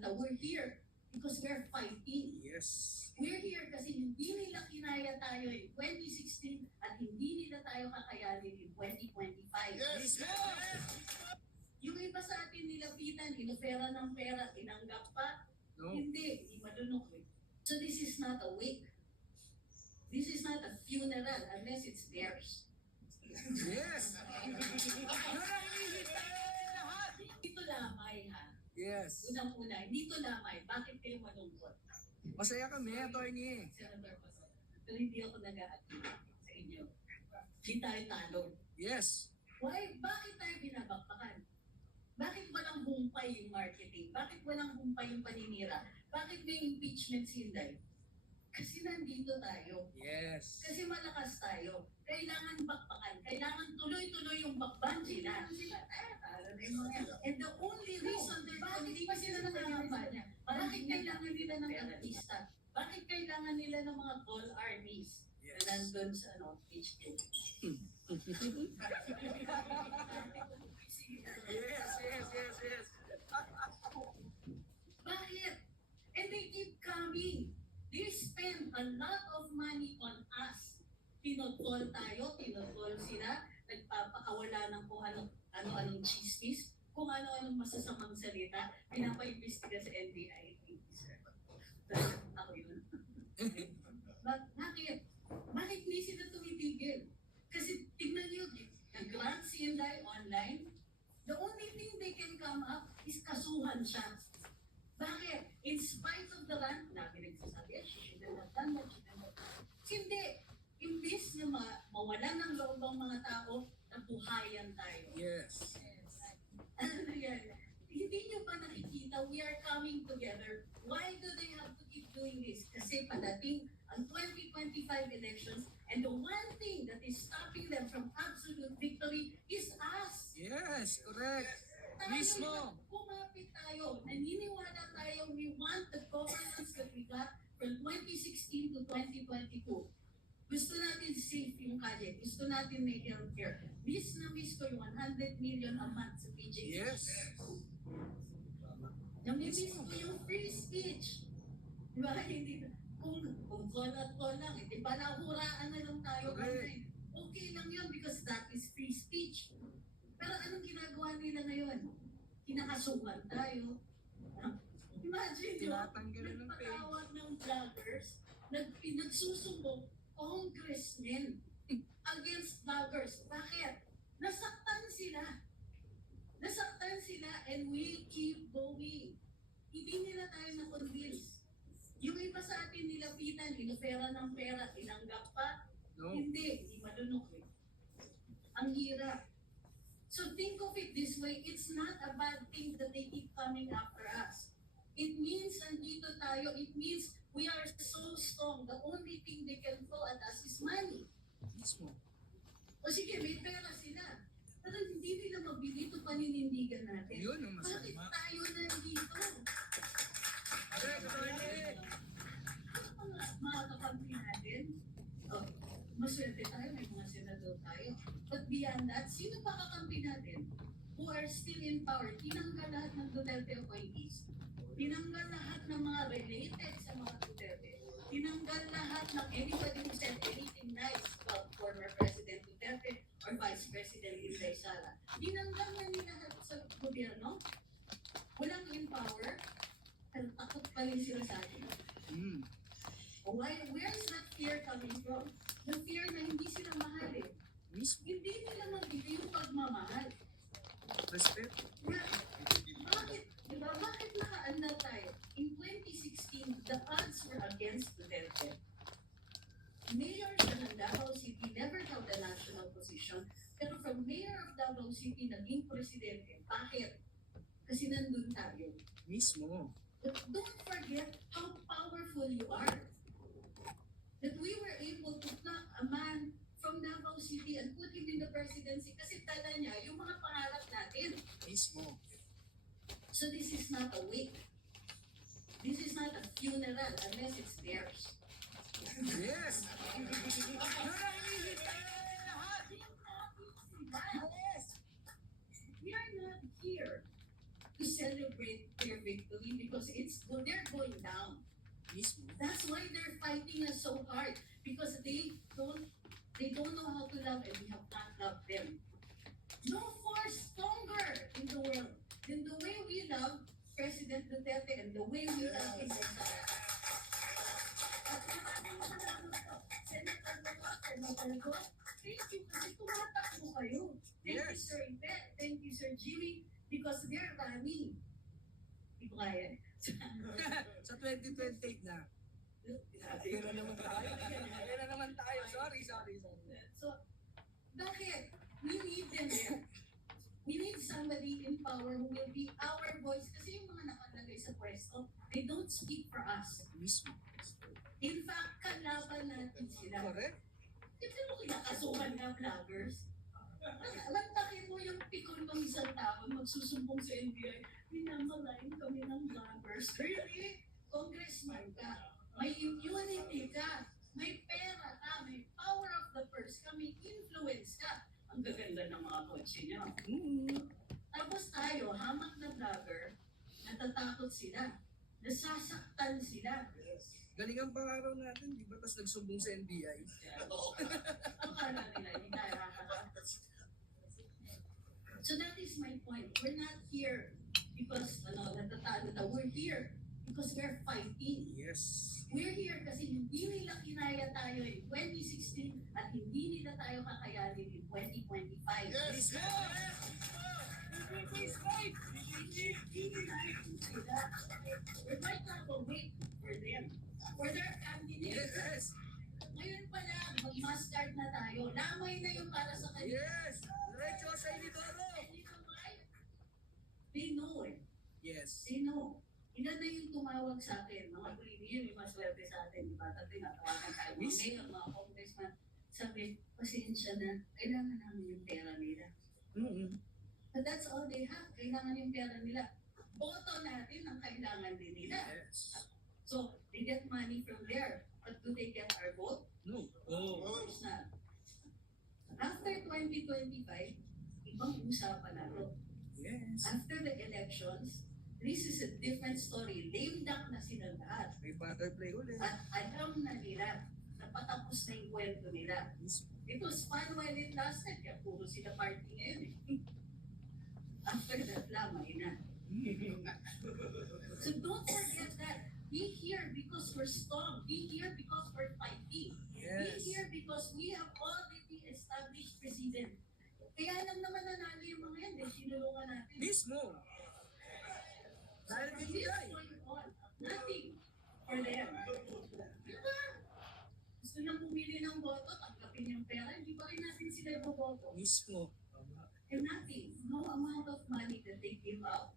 Atlanta. We're here because we're fighting. Yes. We're here kasi hindi nila kinaya tayo in 2016 at hindi nila tayo kakayanin in 2025. Yes. Yung iba sa atin nilapitan, inofera ng pera, tinanggap pa. No. Hindi malunok eh. So this is not a wake. This is not a funeral unless it's theirs. Yes. Dito lamay ha. Yes. Unang-una, dito lamay. Bakit kayo malungkot? Masaya kami, attorney. Senator Paso. Pero hindi ako nag-aatid sa inyo. Hindi tayo talo. Yes. Why? Bakit tayo binabakbakan? Bakit walang humpay yung marketing? Bakit walang humpay yung paninira? Bakit may impeachment sinday? Kasi nandito tayo. Yes. Kasi malakas tayo. Kailangan bakbakan. Kailangan tuloy-tuloy yung bakban sila. And the only reason hindi pa sila nangangampanya, bakit kailangan nila ng artista? Bakit kailangan nila ng mga call armies na nandun sa page 2? Yes. Bakit? And they keep coming. They spend a lot of money on us. Tinotol tayo, tinotol sila, nagpapakawala ng kung ano-anong chismis, kung ano-anong masasamang salita, pinapaimbestiga sa NBI. Ako yun. Bakit? Bakit hindi sila tumitigil? Kasi tignan nyo, nag-grant CNI online, the only thing they can come up is kasuhan siya. Bakit? In spite of the rant, namin nagsasabi, she shouldn't have done that, she shouldn't have done that. Hindi. Imbis na mawalan ng loob ang mga tao, nabuhayan tayo. Yes. Ano yan? Hindi nyo ba nakikita, we are coming together. Why do they have to keep doing this? Kasi padating ang 2025 elections, and the one thing that is stopping them from absolute victory is us. Yes, correct. Tayo, Mismo. kumapit tayo, naniniwala tayo, we want the governance that we got from 2016 to 2022. Gusto natin safe yung kalye, gusto natin may healthcare. Miss na miss ko yung 100 million a month sa PJC. Yes. Namimiss ko yung free speech. Di ba? Hindi, kung call at call lang, di ba nahuraan na lang tayo online. Okay lang yun because that is free speech. Pero anong ginagawa nila ngayon? Kinakasuhan tayo. Imagine nyo, Tinatanggalan ng page. nagpatawag ng vloggers, nagsusumbong congressmen against vloggers. Bakit? Nasaktan sila. Nasaktan sila and we keep going. Hindi nila tayo na-convince. Yung iba sa atin nilapitan, inofera ng pera, tinanggap pa. No. Hindi malunok eh. Ang hirap. So think of it this way, it's not a bad thing that they keep coming after us. It means nandito tayo, it means we are so strong. The only thing they can throw at us is money. Mismo. O sige, may pera sila. Pero hindi nila mabili ito paninindigan natin. Yun ang Bakit masama. tayo nandito? Correct, attorney. Ano mga kakampi natin? Oh, maswerte tayo, may mga senador tayo. But beyond that, sino pa kakampi natin? Who are still in power? Tinanggal lahat ng Duterte appointees. Tinanggal lahat ng mga related sa mga Duterte. Tinanggal lahat ng anybody who said anything nice about former President Duterte or Vice President Inday Sara. Tinanggal na nila lahat sa gobyerno. Walang in power. Pero takot pa rin sila sa atin. Where is that fear coming from? The fear na hindi sila mahal eh. Mismo. Hindi nila mabili yung pagmamahal. Respect. Bakit? Diba? Bakit nakaandar tayo? In 2016, the odds were against Duterte. Mayor siya ng Davao City never held a national position, pero from mayor of Davao City, naging presidente. Bakit? Kasi nandun tayo. Mismo. But don't forget how powerful you are. That we were able to pluck a man from Davao City and put him in the presidency kasi tala niya yung mga pangarap natin. Mismo. So this is not a wake. This is not a funeral unless it's theirs. Yes. We are not here to celebrate their victory. eventually because they're going down. Mismo. That's why they're fighting us so hard because they don't know how to love and we have not loved them. No force stronger in the world than the way we love President Duterte and the way we love his exile. At maraming salamat po. Senator Bacot, Senator Go, thank you kasi tumatakbo kayo. Thank you Yes. Sir Yvette, thank you Sir Jimmy, because they're running. Hindi ko kaya. Sa 2028 na. Pera naman tayo. Pera naman tayo. Sorry. So, bakit? We need them there. We need somebody in power who will be our voice. Kasi yung mga nakalagay sa pwesto, they don't speak for us. Mismo. In fact, kalaban natin sila. Correct? Kasi mo kinakasuhan nga vloggers. Lantakin mo yung pikon ng isang tao, magsusumbong sa NBI, minamalain kami ng vloggers. Really? Congressman ka, may immunity ka, may pera ka, may power of the purse ka, may influence ka. Ang gaganda ng mga kotse niya. Tapos tayo, hamak na vlogger, natatakot sila, nasasaktan sila. Galingan pangaraw natin, di ba? Tapos nagsumbong sa NBI. Akala nila, hindi tayo nakakatakas. So that is my point. We're not here because natatalo na. We're here because we're fighting. Yes. We're here kasi hindi nila kinaya tayo in 2016 at hindi nila tayo kakayanin in 2025. Yes. We're not gonna wait for them, for their candidates. Yes. Ngayon pa lang, mag-mustard na tayo. Lamay na yung para sa kanila. Yes. Diretso sa Inidoro. And you know why? They know it. Yes. They know. Ilan na yung tumawag sa akin, mga Pilipino, yung maswerte sa atin, di ba? Tapos tinatawagan tayo, mga mayor, mga congressman. Sabi, pasensya na, kailangan namin yung pera nila. But that's all they have, kailangan yung pera nila. Boto natin ang kailangan din nila. Yes. So, they get money from there. But do they get our vote? No. Of course not. After 2025, ibang usapan na to. Yes. After the elections, this is a different story. Lame duck na sila lahat. May butterfly ulit. At alam na nila na patapos na yung kwento nila. It was fun while it lasted. Kaya puro sila party ngayon eh. After that, lamay na. So don't forget that. Be here because we're strong. Be here because we're fighting. Yes. Be here because we have already established president. Kaya lang naman nanalo yung mga yan. Dahil sinulungan natin. Mismo. Dahil From hindi this tayo. point on, nothing for them. Diba? Gusto nang pumili ng boto, tanggapin yung pera, hindi pa rin natin sila iboboto. Mismo. And nothing, no amount of money that they give out,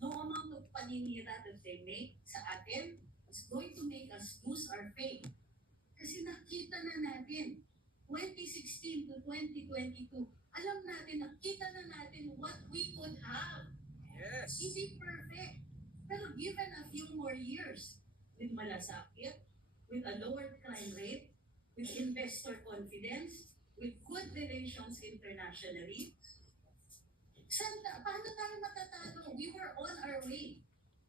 no amount of paninira that they make sa atin is going to make us lose our faith. Kasi nakita na natin, 2016 to 2022, alam natin, nakita na natin what we could have. Yes. Hindi perfect. Pero given a few more years, with malasakit, with a lower crime rate, with investor confidence, with good relations internationally, paano tayo matatalo? We were on our way.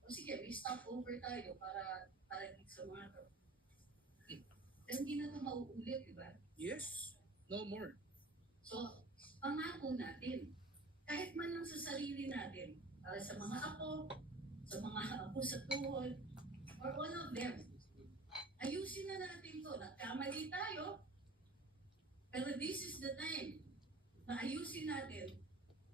O sige, we stop over tayo para dito sa mga to. Pero hindi na ito mauulit, di ba? Yes. No more. So, pangako natin, kahit man lang sa sarili natin, para sa mga apo, sa mga apo sa tuhod, or all of them, ayusin na natin to. Nagkamali tayo, pero this is the time na ayusin natin.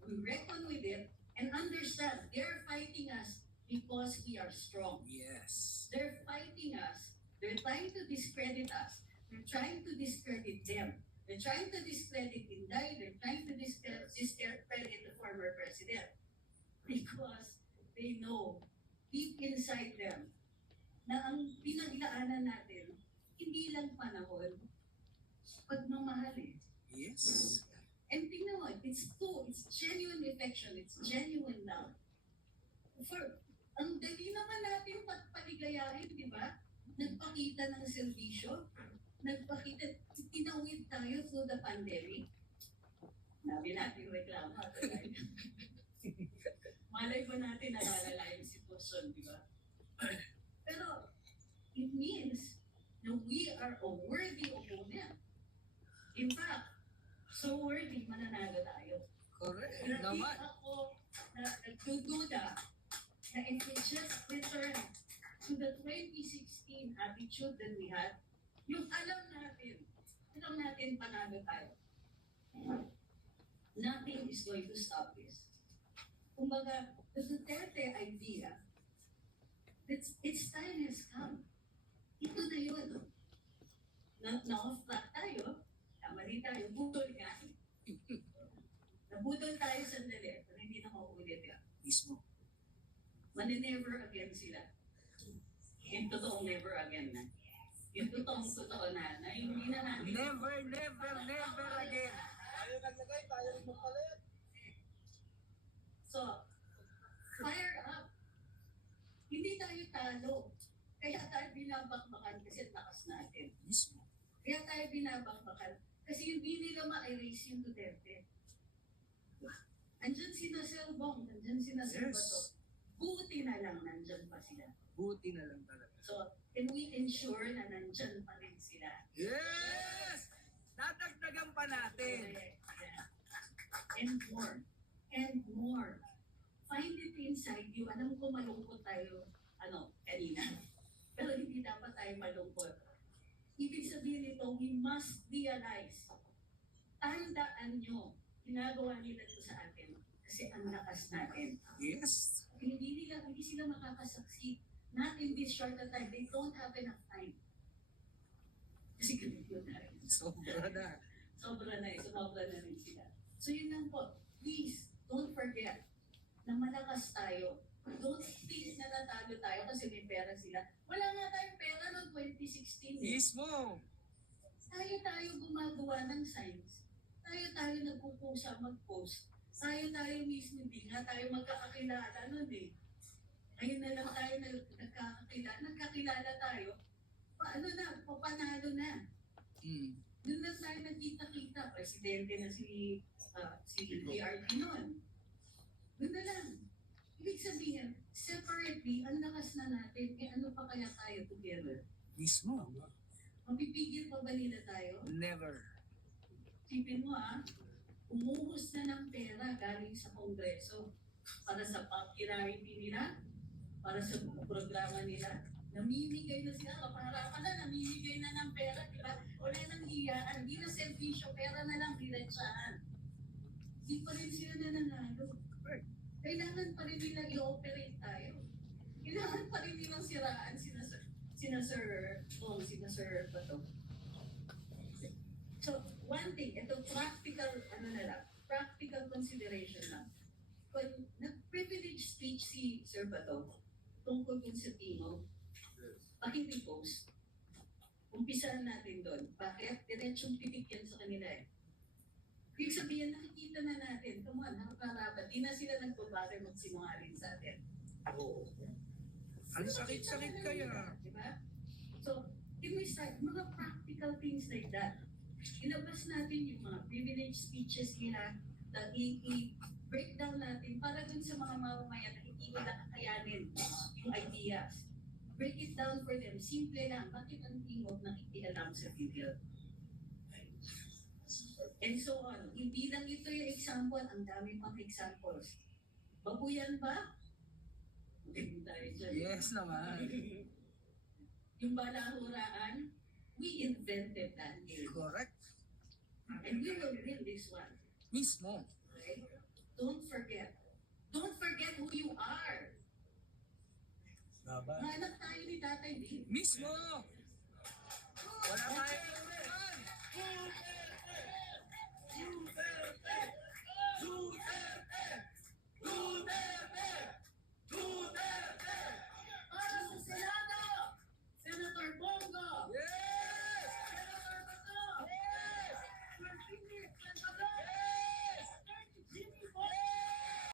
We reckon with it and understand they're fighting us because we are strong. Yes. They're fighting us. They're trying to discredit us. They're trying to discredit them. They're trying to discredit Inday. They're trying to discredit the former president. Because they know deep inside them na ang pinaglaanan natin hindi lang panahon, pagmamahal eh. Yes. And tingnan mo, it's genuine affection, it's genuine love. Ang dali naman natin paligayahin, di ba? Nagpakita ng serbisyo, tinawid tayo through the pandemic. Sabi natin reklamo, malay ba natin nalalala yung sitwasyon, di ba? Pero it means na we are a worthy opponent. In fact, so worthy, mananalo tayo. Correct. Hindi Naman. ako na nagdududa na if we just return to the 2016 attitude that we had, yung alam natin panalo tayo. Nothing is going to stop this. Kumbaga, the Duterte idea, its time has come. Ito na yun. Na-off track tayo, mali tayo, budol ka. Nabudol tayo sandali, pero hindi na mauulit yan. Mismo. Mani-never again sila. Yung totoong never again na. Yung totoong totoo na hindi na natin. Never, never, never again. Tayo naglagay, tayo rin magpalit. So, fire up. Hindi tayo talo. Kaya tayo binabakbakan kasi takas natin. Mismo. Kaya tayo binabakbakan kasi hindi nila ma-erase yung Duterte. Andyan sina Sir Bong, andyan sina Sir Yes. Bato. Buti na lang nandyan pa sila. Buti na lang talaga. So, can we ensure na nandyan pa rin sila? Yes! Dadagdagan pa natin. Yeah. And more. And more. Find it inside you. Alam ko malungkot tayo, kanina. Pero hindi dapat tayo malungkot. Ibig sabihin nito, we must realize, tandaan nyo, ginagawa nila ito sa atin. Kasi ang lakas natin. Yes. Hindi sila makakasucceed. Not in this short a time. They don't have enough time. Kasi ganito tayo. Sobra na. Sobra na rin sila. So yun lang po. Please, don't forget na malakas tayo. Don't think na natalo tayo kasi may pera sila. Wala nga tayong pera noong 2016. Mismo. Tayo gumagawa ng signs. Tayo nagkukusa mag-post. Tayo mismo, hindi nga tayo magkakakilala nun eh. Ngayon na lang tayo nagkakilala tayo. Papanalo na. Doon na tayo nagkita-kita. Presidente na si PRD nun. Doon na lang. Ibig sabihin, separately, ang lakas na natin, ano pa kaya tayo together? Mismo. Mapipigil pa ba nila tayo? Never. Sipin mo umuhos na ng pera galing sa Kongreso para sa popularity nila, para sa programa nila. Namimigay na sila, kapaharapan na, namimigay na ng pera, di ba? Wala nang hiyaan, di na servisyo, pera na lang, diretsyahan. Di pa rin sila nananalo. Kailangan pa rin nila i-operate tayo. Kailangan pa rin nilang siraan sina Sir Bato. So, one thing, ito practical consideration lang. Kung nag-privilege speech si Sir Bato tungkol dun sa Timo, paki-repost. Umpisahan natin doon. Bakit? Diretsong titik yan sa kanila eh. Ibig sabihin, nakikita na natin, come on, harap-harapan, di na sila nagbabago magsinungaling sa atin. Oo. Ang sakit-sakit kaya. Diba? So, if we start, mga practical things like that, ilabas natin yung mga privilege speeches nila, i-breakdown natin para dun sa mga mamamayan na hindi nila kakayanin yung ideas. Break it down for them. Simple lang. Bakit ang tingog nakikialam sa video? And so on. Hindi lang ito yung example. Ang dami pang examples. Babuyan ba? Hindi tayo dyan. Yes naman. Yung balahuraan, we invented that here. Correct. And we will win this one. Mismo. Okay? Don't forget. Don't forget who you are. Laban. Mga anak tayo ni Tatay Dave. Mismo. Wala tayong